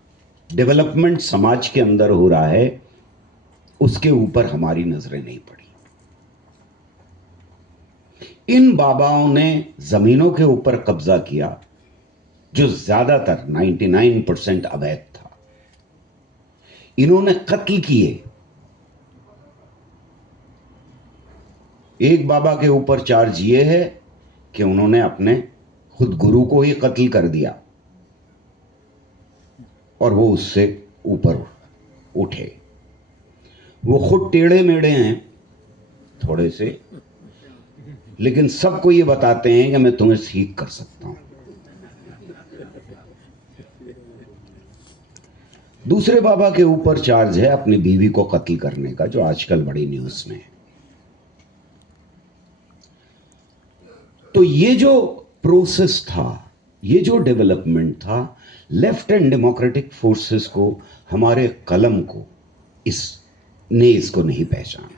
डेवलपमेंट समाज के अंदर हो रहा है उसके ऊपर हमारी नजरें नहीं पड़ी। इन बाबाओं ने जमीनों के ऊपर कब्जा किया जो ज्यादातर 99% अवैध था। इन्होंने कत्ल किए। एक बाबा के ऊपर चार्ज यह है कि उन्होंने अपने खुद गुरु को ही कत्ल कर दिया। और वो उससे ऊपर उठे। वो खुद टेढ़े मेढ़े हैं थोड़े से, लेकिन सबको ये बताते हैं कि मैं तुम्हें ठीक कर सकता हूं। दूसरे बाबा के ऊपर चार्ज है अपनी बीवी को कत्ल करने का, जो आजकल बड़ी न्यूज में है। तो ये जो प्रोसेस था, ये जो डेवलपमेंट था, लेफ्ट एंड डेमोक्रेटिक फोर्सेस को, हमारे कलम को, इसको नहीं पहचाना।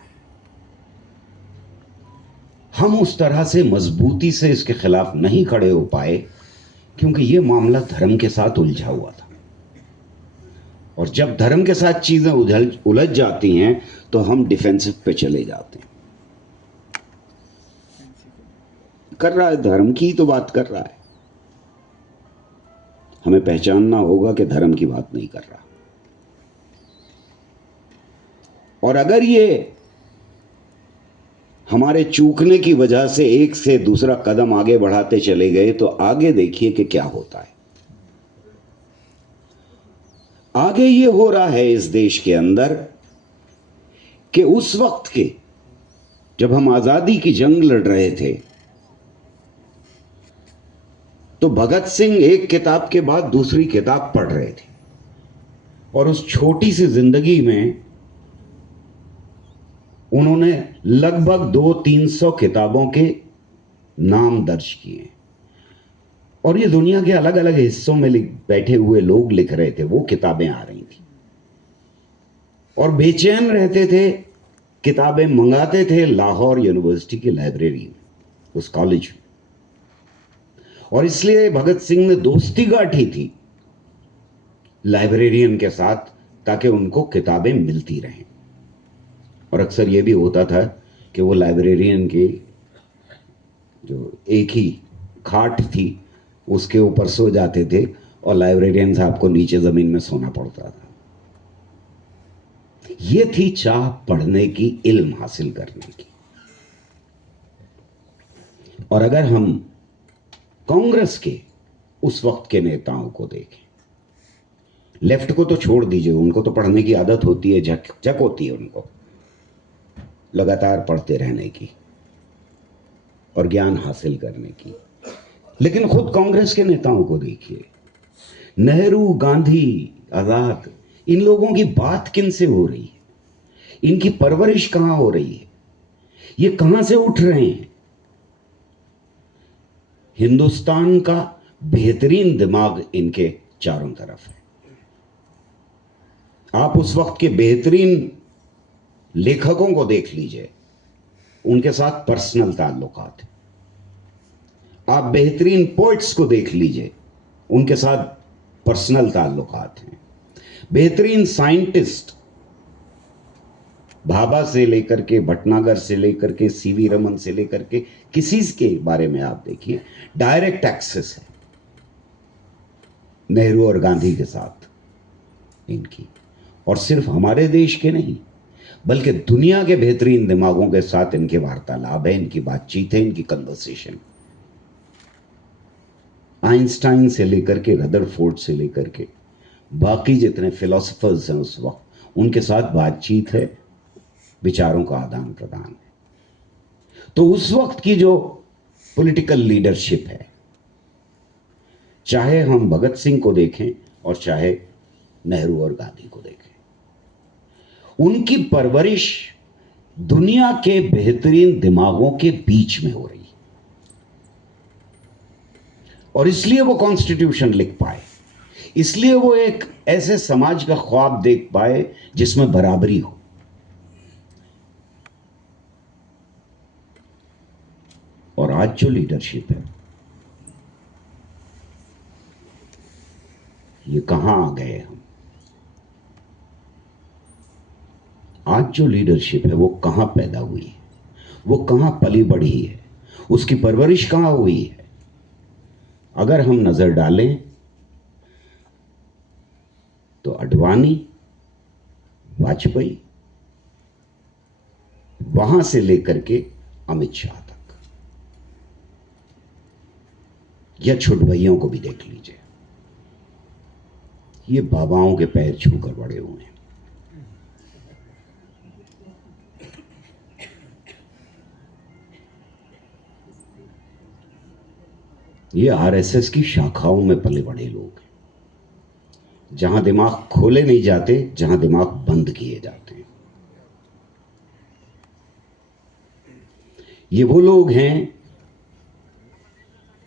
हम उस तरह से मजबूती से इसके खिलाफ नहीं खड़े हो पाए, क्योंकि यह मामला धर्म के साथ उलझा हुआ था। और जब धर्म के साथ चीजें उलझ जाती हैं तो हम डिफेंसिव पे चले जाते हैं। कर रहा है, धर्म की तो बात कर रहा है, हमें पहचानना होगा कि धर्म की बात नहीं कर रहा। और अगर ये हमारे चूकने की वजह से एक से दूसरा कदम आगे बढ़ाते चले गए, तो आगे देखिए कि क्या होता है। आगे ये हो रहा है इस देश के अंदर कि उस वक्त के जब हम आजादी की जंग लड़ रहे थे, तो भगत सिंह एक किताब के बाद दूसरी किताब पढ़ रहे थे, और उस छोटी सी जिंदगी में उन्होंने लगभग 200-300 किताबों के नाम दर्ज किए। और ये दुनिया के अलग अलग हिस्सों में बैठे हुए लोग लिख रहे थे, वो किताबें आ रही थी, और बेचैन रहते थे, किताबें मंगाते थे लाहौर यूनिवर्सिटी की लाइब्रेरी में, उस कॉलेज में। और इसलिए भगत सिंह ने दोस्ती गांठी थी लाइब्रेरियन के साथ, ताकि उनको किताबें मिलती रहें। और अक्सर यह भी होता था कि वो लाइब्रेरियन की जो एक ही खाट थी उसके ऊपर सो जाते थे, और लाइब्रेरियन साहब को नीचे जमीन में सोना पड़ता था। यह थी चाह पढ़ने की, इल्म हासिल करने की। और अगर हम कांग्रेस के उस वक्त के नेताओं को देखें, लेफ्ट को तो छोड़ दीजिए, उनको तो पढ़ने की आदत होती है, झक होती है उनको लगातार पढ़ते रहने की और ज्ञान हासिल करने की। लेकिन खुद कांग्रेस के नेताओं को देखिए, नेहरू, गांधी, आजाद, इन लोगों की बात किन से हो रही है, इनकी परवरिश कहां हो रही है, ये कहां से उठ रहे हैं। हिंदुस्तान का बेहतरीन दिमाग इनके चारों तरफ है। आप उस वक्त के बेहतरीन लेखकों को देख लीजिए, उनके साथ पर्सनल ताल्लुकात हैं। आप बेहतरीन पोइट्स को देख लीजिए, उनके साथ पर्सनल ताल्लुकात हैं। बेहतरीन साइंटिस्ट, भाभा से लेकर के, भटनागर से लेकर के, सीवी रमन से लेकर के, किसी के बारे में आप देखिए, डायरेक्ट एक्सेस है नेहरू और गांधी के साथ इनकी। और सिर्फ हमारे देश के नहीं, बल्कि दुनिया के बेहतरीन दिमागों के साथ इनके वार्तालाप है, इनकी बातचीत है, इनकी कन्वर्सेशन। आइंस्टाइन से लेकर के, रदरफोर्ड से लेकर के, बाकी जितने फिलोसोफर्स हैं उस वक्त, उनके साथ बातचीत है, विचारों का आदान प्रदान है। तो उस वक्त की जो पॉलिटिकल लीडरशिप है, चाहे हम भगत सिंह को देखें और चाहे नेहरू और गांधी को देखें, उनकी परवरिश दुनिया के बेहतरीन दिमागों के बीच में हो रही है। और इसलिए वो कॉन्स्टिट्यूशन लिख पाए, इसलिए वो एक ऐसे समाज का ख्वाब देख पाए जिसमें बराबरी हो। और आज जो लीडरशिप है, ये कहां आ गए हम? आज जो लीडरशिप है वो कहां पैदा हुई है, वो कहां पली बढ़ी है, उसकी परवरिश कहां हुई है? अगर हम नजर डालें तो अडवाणी, वाजपेयी, वहां से लेकर के अमित शाह तक, या छुटभइयों को भी देख लीजिए, ये बाबाओं के पैर छूकर बड़े हुए हैं। ये आरएसएस की शाखाओं में पले बड़े लोग हैं, जहां दिमाग खोले नहीं जाते, जहां दिमाग बंद किए जाते हैं। ये वो लोग हैं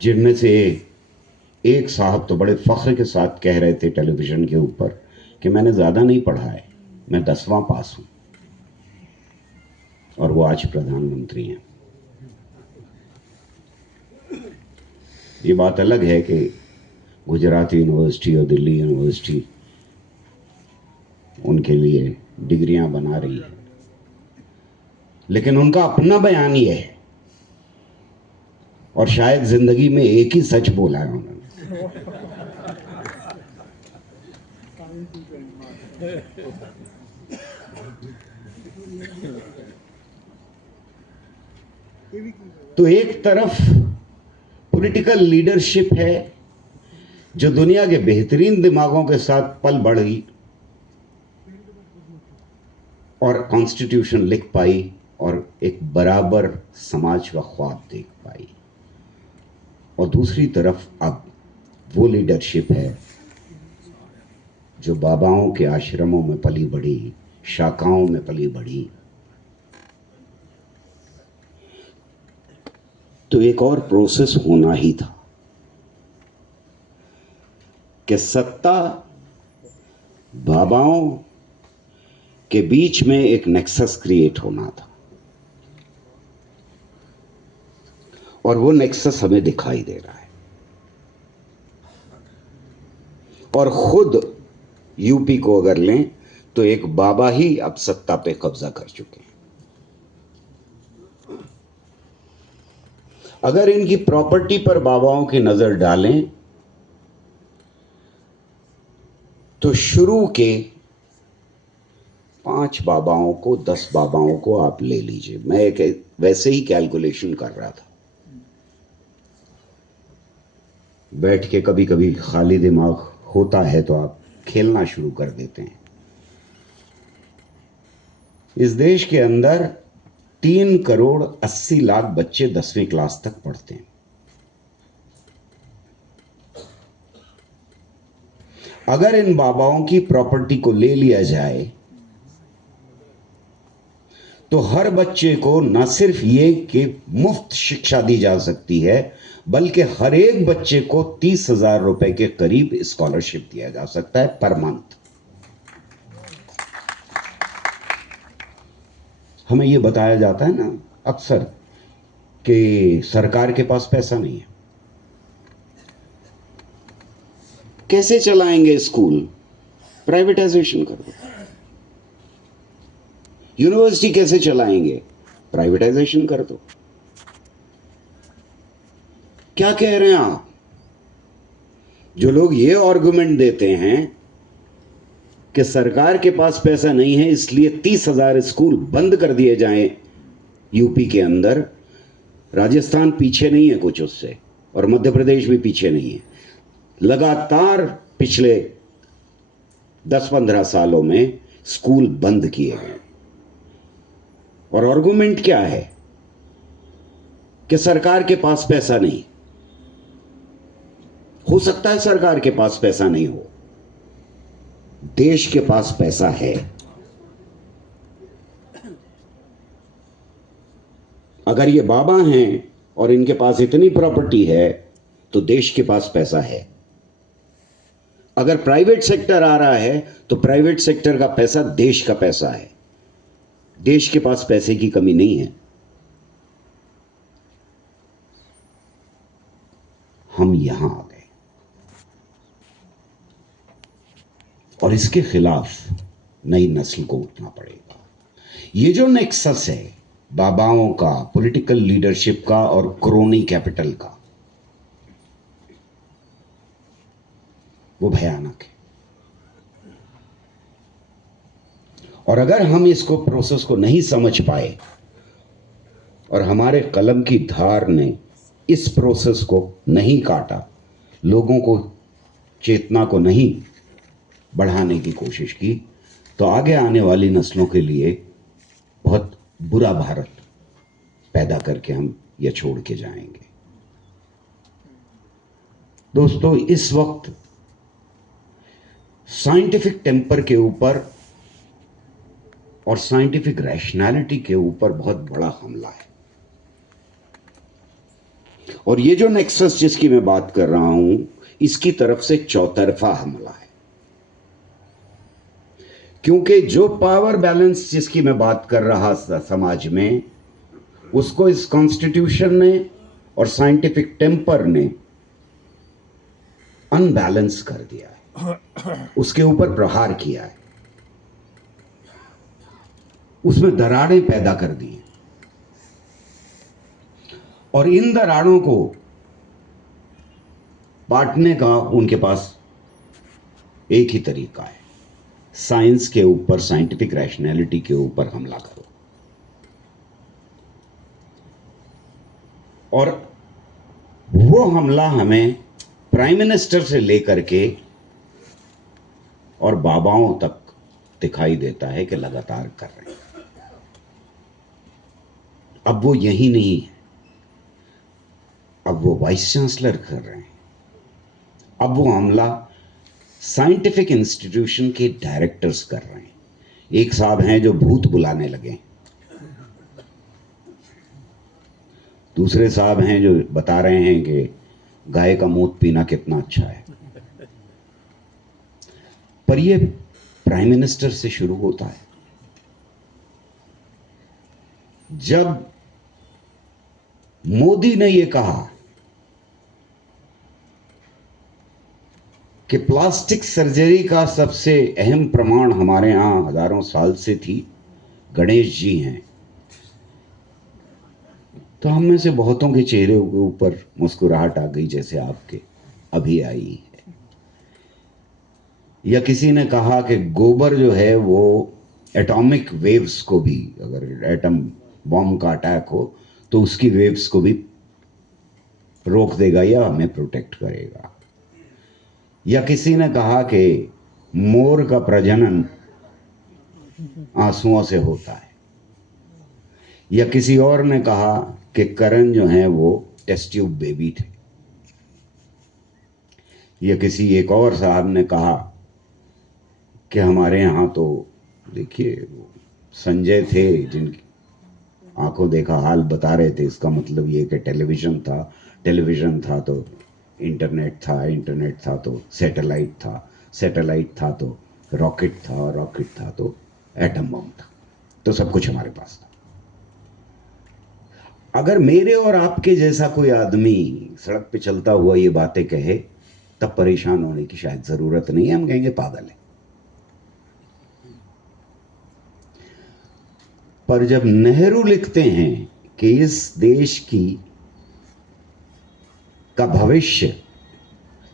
जिनमें से एक साहब तो बड़े फख्र के साथ कह रहे थे टेलीविजन के ऊपर कि मैंने ज़्यादा नहीं पढ़ा है, मैं 10वां पास हूं, और वो आज प्रधानमंत्री हैं। ये बात अलग है कि गुजरात यूनिवर्सिटी और दिल्ली यूनिवर्सिटी उनके लिए डिग्रियां बना रही है, लेकिन उनका अपना बयान ये है, और शायद जिंदगी में एक ही सच बोला है उन्होंने। तो एक तरफ पॉलिटिकल लीडरशिप है जो दुनिया के बेहतरीन दिमागों के साथ पल बढ़ी और कॉन्स्टिट्यूशन लिख पाई और एक बराबर समाज का ख्वाब देख पाई, और दूसरी तरफ अब वो लीडरशिप है जो बाबाओं के आश्रमों में पली बढ़ी, शाखाओं में पली बढ़ी। तो एक और प्रोसेस होना ही था कि सत्ता बाबाओं के बीच में एक नेक्सस क्रिएट होना था, और वो नेक्सस हमें दिखाई दे रहा है। और खुद यूपी को अगर लें तो एक बाबा ही अब सत्ता पे कब्जा कर चुके हैं। अगर इनकी प्रॉपर्टी पर बाबाओं की नजर डालें तो शुरू के 5 बाबाओं को, 10 बाबाओं को आप ले लीजिए। मैं एक वैसे ही कैलकुलेशन कर रहा था, बैठ के कभी कभी खाली दिमाग होता है तो आप खेलना शुरू कर देते हैं। इस देश के अंदर 3,80,00,000 बच्चे 10वीं क्लास तक पढ़ते हैं। अगर इन बाबाओं की प्रॉपर्टी को ले लिया जाए तो हर बच्चे को न सिर्फ ये कि मुफ्त शिक्षा दी जा सकती है, बल्कि हर एक बच्चे को 30,000 रुपए के करीब स्कॉलरशिप दिया जा सकता है पर मंथ। हमें ये बताया जाता है ना अक्सर कि सरकार के पास पैसा नहीं है, कैसे चलाएंगे स्कूल? प्राइवेटाइजेशन कर दो। यूनिवर्सिटी कैसे चलाएंगे? प्राइवेटाइजेशन कर दो। क्या कह रहे हैं आप? जो लोग ये आर्गुमेंट देते हैं कि सरकार के पास पैसा नहीं है इसलिए 30,000 स्कूल बंद कर दिए जाएं यूपी के अंदर, राजस्थान पीछे नहीं है कुछ उससे, और मध्य प्रदेश भी पीछे नहीं है। लगातार पिछले 10-15 सालों में स्कूल बंद किए गए, और आर्गुमेंट क्या है कि सरकार के पास पैसा नहीं। हो सकता है सरकार के पास पैसा नहीं हो, देश के पास पैसा है। अगर ये बाबा हैं और इनके पास इतनी प्रॉपर्टी है तो देश के पास पैसा है। अगर प्राइवेट सेक्टर आ रहा है तो प्राइवेट सेक्टर का पैसा देश का पैसा है। देश के पास पैसे की कमी नहीं है। हम यहां आ गए और इसके खिलाफ नई नस्ल को उठना पड़ेगा। ये जो नेक्सस है बाबाओं का, पॉलिटिकल लीडरशिप का और क्रोनी कैपिटल का, वो भयानक है। और अगर हम इसको प्रोसेस को नहीं समझ पाए और हमारे कलम की धार ने इस प्रोसेस को नहीं काटा, लोगों को चेतना को नहीं बढ़ाने की कोशिश की, तो आगे आने वाली नस्लों के लिए बहुत बुरा भारत पैदा करके हम यह छोड़ के जाएंगे। दोस्तों, इस वक्त साइंटिफिक टेम्पर के ऊपर और साइंटिफिक रैशनैलिटी के ऊपर बहुत बड़ा हमला है। और ये जो नेक्सस जिसकी मैं बात कर रहा हूं, इसकी तरफ से चौतरफा हमला है। क्योंकि जो पावर बैलेंस जिसकी मैं बात कर रहा था समाज में, उसको इस कॉन्स्टिट्यूशन ने और साइंटिफिक टेम्पर ने अनबैलेंस कर दिया है, उसके ऊपर प्रहार किया है, उसमें दरारें पैदा कर दी हैं। और इन दरारों को बांटने का उनके पास एक ही तरीका है, साइंस के ऊपर, साइंटिफिक रैशनैलिटी के ऊपर हमला करो। और वो हमला हमें प्राइम मिनिस्टर से लेकर के और बाबाओं तक दिखाई देता है कि लगातार कर रहे हैं। अब वो यही नहीं है, अब वो वाइस चांसलर कर रहे हैं, अब वो हमला साइंटिफिक इंस्टीट्यूशन के डायरेक्टर्स कर रहे हैं। एक साहब हैं जो भूत बुलाने लगे, दूसरे साहब हैं जो बता रहे हैं कि गाय का मूत पीना कितना अच्छा है। पर ये प्राइम मिनिस्टर से शुरू होता है। जब मोदी ने यह कहा कि प्लास्टिक सर्जरी का सबसे अहम प्रमाण हमारे यहां हजारों साल से थी, गणेश जी हैं, तो हम में से बहुतों के चेहरे के ऊपर मुस्कुराहट आ गई, जैसे आपके अभी आई है। या किसी ने कहा कि गोबर जो है वो एटॉमिक वेव्स को भी, अगर एटम बॉम्ब का अटैक हो तो उसकी वेव्स को भी रोक देगा या हमें प्रोटेक्ट करेगा। या किसी ने कहा कि मोर का प्रजनन आंसुओं से होता है। या किसी और ने कहा कि करण जो है वो टेस्ट ट्यूब बेबी थे। या किसी एक और साहब ने कहा कि हमारे यहाँ तो देखिए संजय थे जिनकी आंखों देखा हाल बता रहे थे, इसका मतलब ये कि टेलीविजन था तो इंटरनेट था, इंटरनेट था तो सैटेलाइट था, सैटेलाइट था तो रॉकेट था, रॉकेट था तो एटम बम था, तो सब कुछ हमारे पास था। अगर मेरे और आपके जैसा कोई आदमी सड़क पे चलता हुआ ये बातें कहे, तब परेशान होने की शायद जरूरत नहीं है, हम कहेंगे पागल है। पर जब नेहरू लिखते हैं कि इस देश का भविष्य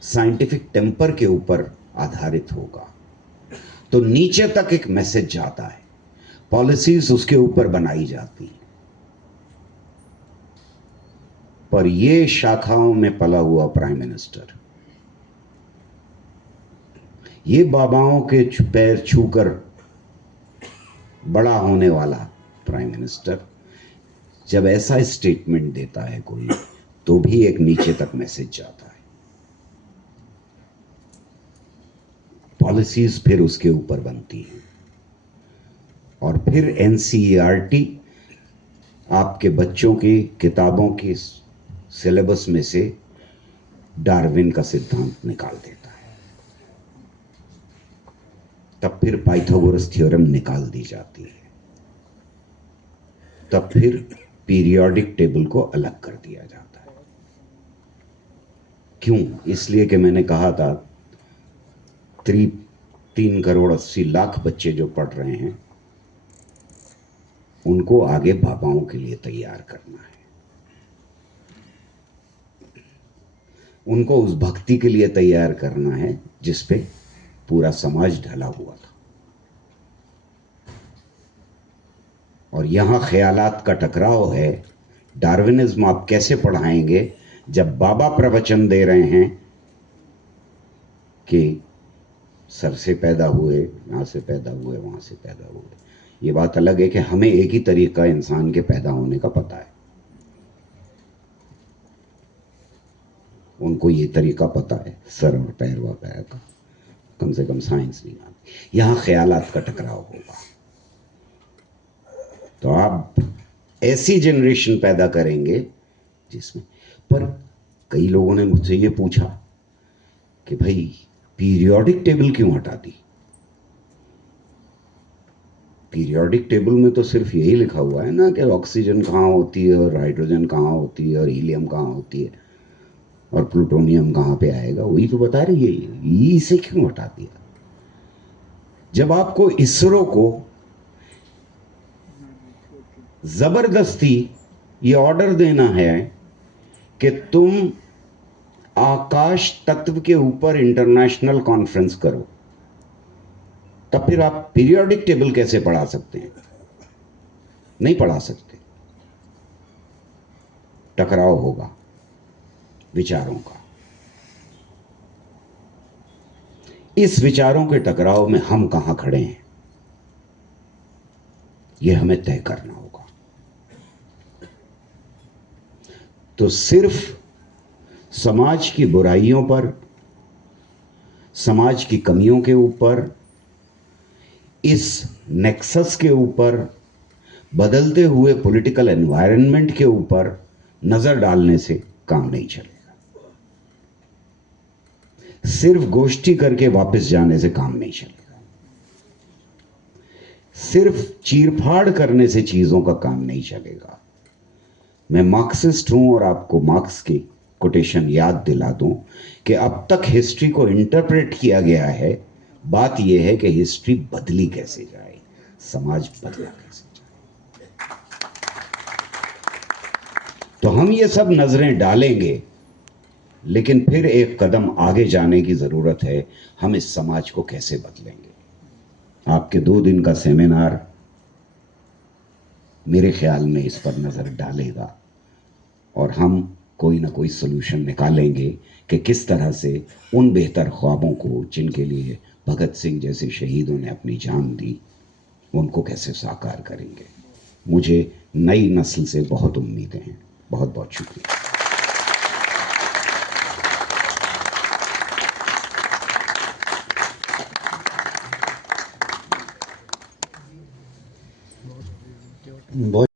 साइंटिफिक टेम्पर के ऊपर आधारित होगा, तो नीचे तक एक मैसेज जाता है, पॉलिसीज उसके ऊपर बनाई जाती हैं। पर ये शाखाओं में पला हुआ प्राइम मिनिस्टर, ये बाबाओं के पैर छूकर बड़ा होने वाला प्राइम मिनिस्टर, जब ऐसा स्टेटमेंट देता है कोई, तो भी एक नीचे तक मैसेज जाता है, पॉलिसीज फिर उसके ऊपर बनती हैं। और फिर एनसीईआरटी आपके बच्चों की किताबों की सिलेबस में से डार्विन का सिद्धांत निकाल देता है। तब फिर पाइथागोरस थ्योरम निकाल दी जाती है। तब फिर पीरियोडिक टेबल को अलग कर दिया जाता है। क्यों? इसलिए कि मैंने कहा था 3 करोड़ 80 लाख बच्चे जो पढ़ रहे हैं, उनको आगे बाबाओं के लिए तैयार करना है, उनको उस भक्ति के लिए तैयार करना है जिस पे पूरा समाज ढला हुआ था। और यहां ख्यालात का टकराव है। डार्विनिज्म आप कैसे पढ़ाएंगे जब बाबा प्रवचन दे रहे हैं कि सर से पैदा हुए, यहाँ से पैदा हुए, वहाँ से पैदा हुए। ये बात अलग है कि हमें एक ही तरीका इंसान के पैदा होने का पता है, उनको ये तरीका पता है सर और पैर व पैर का, कम से कम साइंस नहीं आती। यहाँ ख्यालात का टकराव होगा, तो आप ऐसी जनरेशन पैदा करेंगे जिसमें, पर कई लोगों ने मुझसे ये पूछा कि भाई पीरियोडिक टेबल क्यों हटा दी। पीरियोडिक टेबल में तो सिर्फ यही लिखा हुआ है ना कि ऑक्सीजन कहाँ होती है और हाइड्रोजन कहाँ होती है और हीलियम कहाँ होती है और प्लूटोनियम कहाँ पे आएगा, वही तो बता रही है। ये इसे क्यों हटा दिया? जब आपको इसरो को जबरदस्ती ये ऑर्डर देना है कि तुम आकाश तत्व के ऊपर इंटरनेशनल कॉन्फ्रेंस करो, तब फिर आप पीरियोडिक टेबल कैसे पढ़ा सकते हैं? नहीं पढ़ा सकते। टकराव होगा विचारों का। इस विचारों के टकराव में हम कहां खड़े हैं, यह हमें तय करना होगा। तो सिर्फ समाज की बुराइयों पर, समाज की कमियों के ऊपर, इस नेक्सस के ऊपर, बदलते हुए पॉलिटिकल एनवायरनमेंट के ऊपर नजर डालने से काम नहीं चलेगा। सिर्फ गोष्ठी करके वापस जाने से काम नहीं चलेगा। सिर्फ चीरफाड़ करने से चीजों का काम नहीं चलेगा। मैं मार्क्सिस्ट हूं और आपको मार्क्स की कोटेशन याद दिला दूं कि अब तक हिस्ट्री को इंटरप्रेट किया गया है, बात यह है कि हिस्ट्री बदली कैसे जाए, समाज बदला कैसे जाए। तो हम ये सब नजरें डालेंगे, लेकिन फिर एक कदम आगे जाने की जरूरत है। हम इस समाज को कैसे बदलेंगे? आपके 2 दिन का सेमिनार मेरे ख्याल में इस पर नजर डालेगा और हम कोई ना कोई सलूशन निकालेंगे कि किस तरह से उन बेहतर ख्वाबों को, जिनके लिए भगत सिंह जैसे शहीदों ने अपनी जान दी, उनको कैसे साकार करेंगे। मुझे नई नस्ल से बहुत उम्मीदें हैं। बहुत बहुत शुक्रिया। बहुत